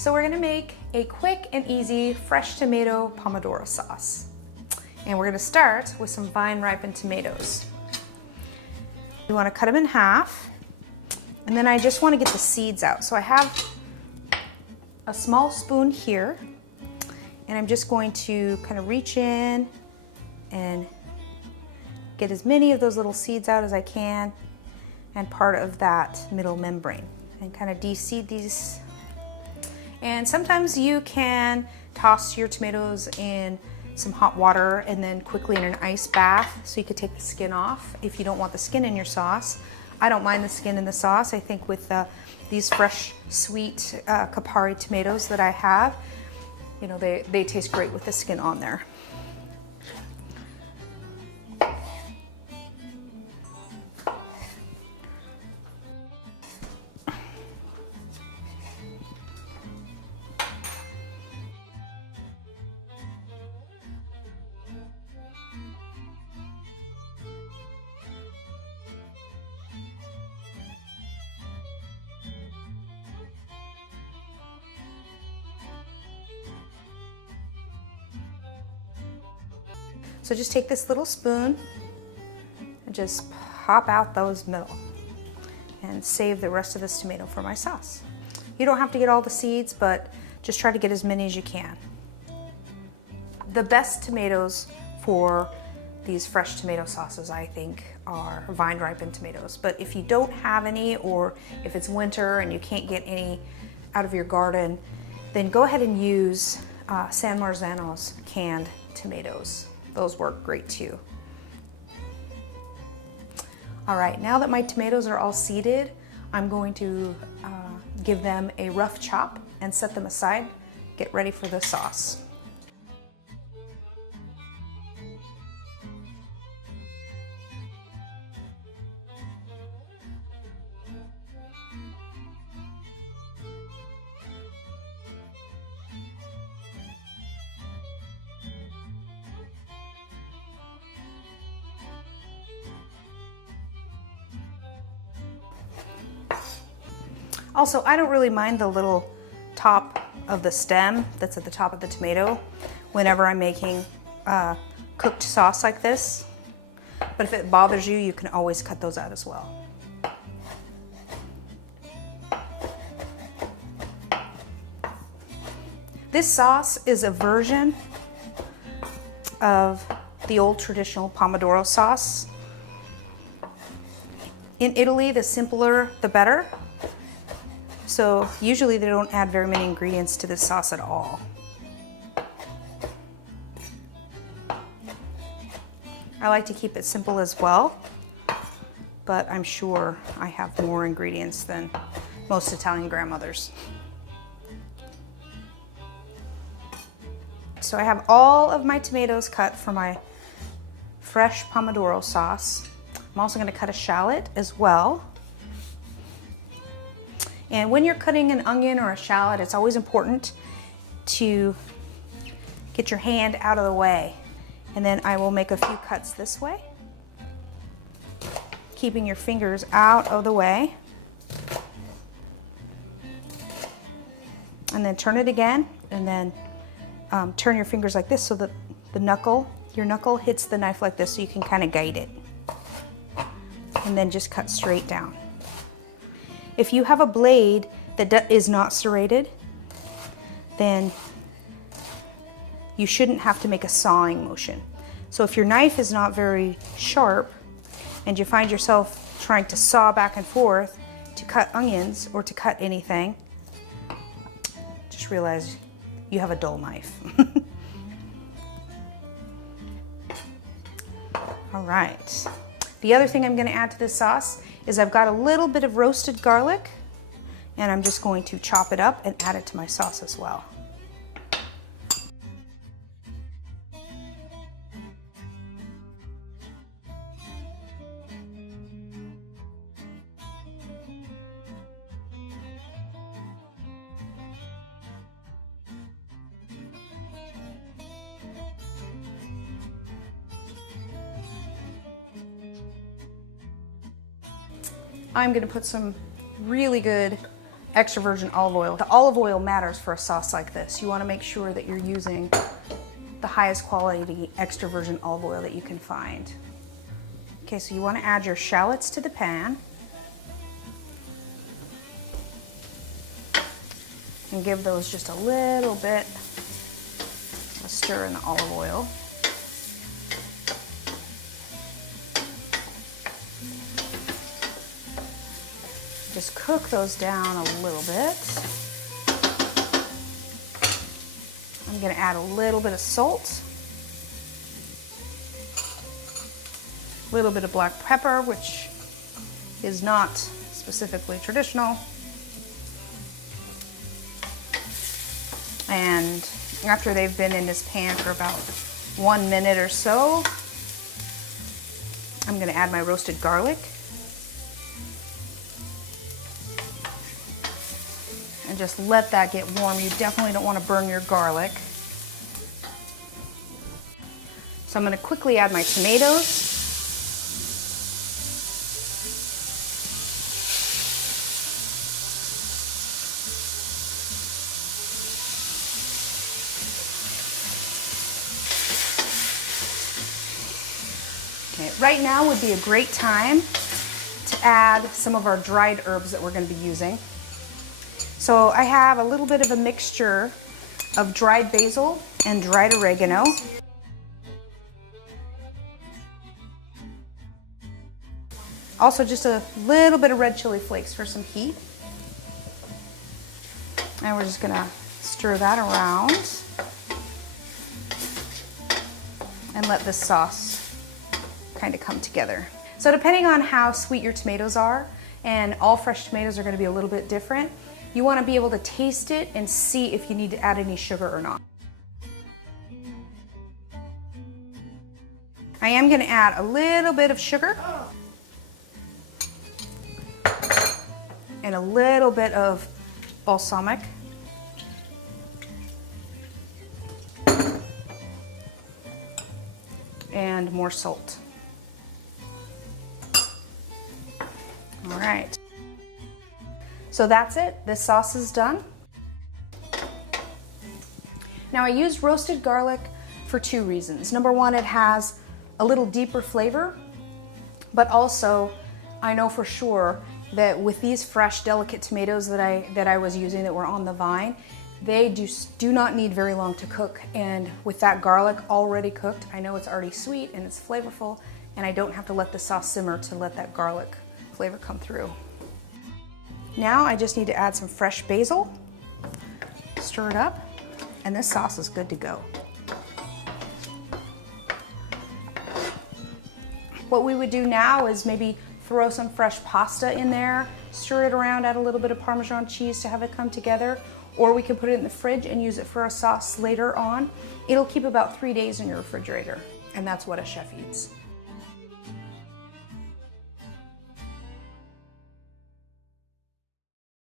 So we're gonna make a quick and easy fresh tomato Pomodoro sauce. And we're gonna start with some vine ripened tomatoes. You wanna cut them in half, and then I just wanna get the seeds out. So I have a small spoon here, and I'm just going to kind of reach in and get as many of those little seeds out as I can and part of that middle membrane, and kind of de-seed these. And sometimes you can toss your tomatoes in some hot water and then quickly in an ice bath so you could take the skin off if you don't want the skin in your sauce. I don't mind the skin in the sauce. I think with these fresh, sweet Capari tomatoes that I have, you know, they taste great with the skin on there. So just take this little spoon and just pop out those middle and save the rest of this tomato for my sauce. You don't have to get all the seeds, but just try to get as many as you can. The best tomatoes for these fresh tomato sauces, I think, are vine ripened tomatoes. But if you don't have any, or if it's winter and you can't get any out of your garden, then go ahead and use San Marzano's canned tomatoes. Those work great too. All right, now that my tomatoes are all seeded, I'm going to give them a rough chop and set them aside, get ready for the sauce. Also, I don't really mind the little top of the stem that's at the top of the tomato whenever I'm making cooked sauce like this. But if it bothers you, you can always cut those out as well. This sauce is a version of the old traditional Pomodoro sauce. In Italy, the simpler the better. So usually they don't add very many ingredients to this sauce at all. I like to keep it simple as well, but I'm sure I have more ingredients than most Italian grandmothers. So I have all of my tomatoes cut for my fresh Pomodoro sauce. I'm also going to cut a shallot as well. And when you're cutting an onion or a shallot, it's always important to get your hand out of the way. And then I will make a few cuts this way, keeping your fingers out of the way. And then turn it again, and then turn your fingers like this so that your knuckle hits the knife like this so you can kind of guide it. And then just cut straight down. If you have a blade that is not serrated, then you shouldn't have to make a sawing motion. So if your knife is not very sharp and you find yourself trying to saw back and forth to cut onions or to cut anything, just realize you have a dull knife. All right. The other thing I'm going to add to this sauce is I've got a little bit of roasted garlic, and I'm just going to chop it up and add it to my sauce as well. I'm going to put some really good extra virgin olive oil. The olive oil matters for a sauce like this. You want to make sure that you're using the highest quality extra virgin olive oil that you can find. Okay, so you want to add your shallots to the pan and give those just a little bit of a stir in the olive oil. Just cook those down a little bit. I'm going to add a little bit of salt, a little bit of black pepper, which is not specifically traditional. And after they've been in this pan for about 1 minute or so, I'm going to add my roasted garlic. And just let that get warm. You definitely don't want to burn your garlic. So I'm going to quickly add my tomatoes. Okay, right now would be a great time to add some of our dried herbs that we're going to be using. So I have a little bit of a mixture of dried basil and dried oregano. Also just a little bit of red chili flakes for some heat. And we're just gonna stir that around and let this sauce kind of come together. So depending on how sweet your tomatoes are, and all fresh tomatoes are gonna be a little bit different, you want to be able to taste it and see if you need to add any sugar or not. I am going to add a little bit of sugar and a little bit of balsamic. And more salt. All right. So that's it, this sauce is done. Now I used roasted garlic for 2 reasons. Number 1, it has a little deeper flavor, but also I know for sure that with these fresh, delicate tomatoes that I was using that were on the vine, they do not need very long to cook. And with that garlic already cooked, I know it's already sweet and it's flavorful, and I don't have to let the sauce simmer to let that garlic flavor come through. Now I just need to add some fresh basil, stir it up, and this sauce is good to go. What we would do now is maybe throw some fresh pasta in there, stir it around, add a little bit of Parmesan cheese to have it come together, or we can put it in the fridge and use it for a sauce later on. It'll keep about 3 days in your refrigerator, and that's what a chef eats.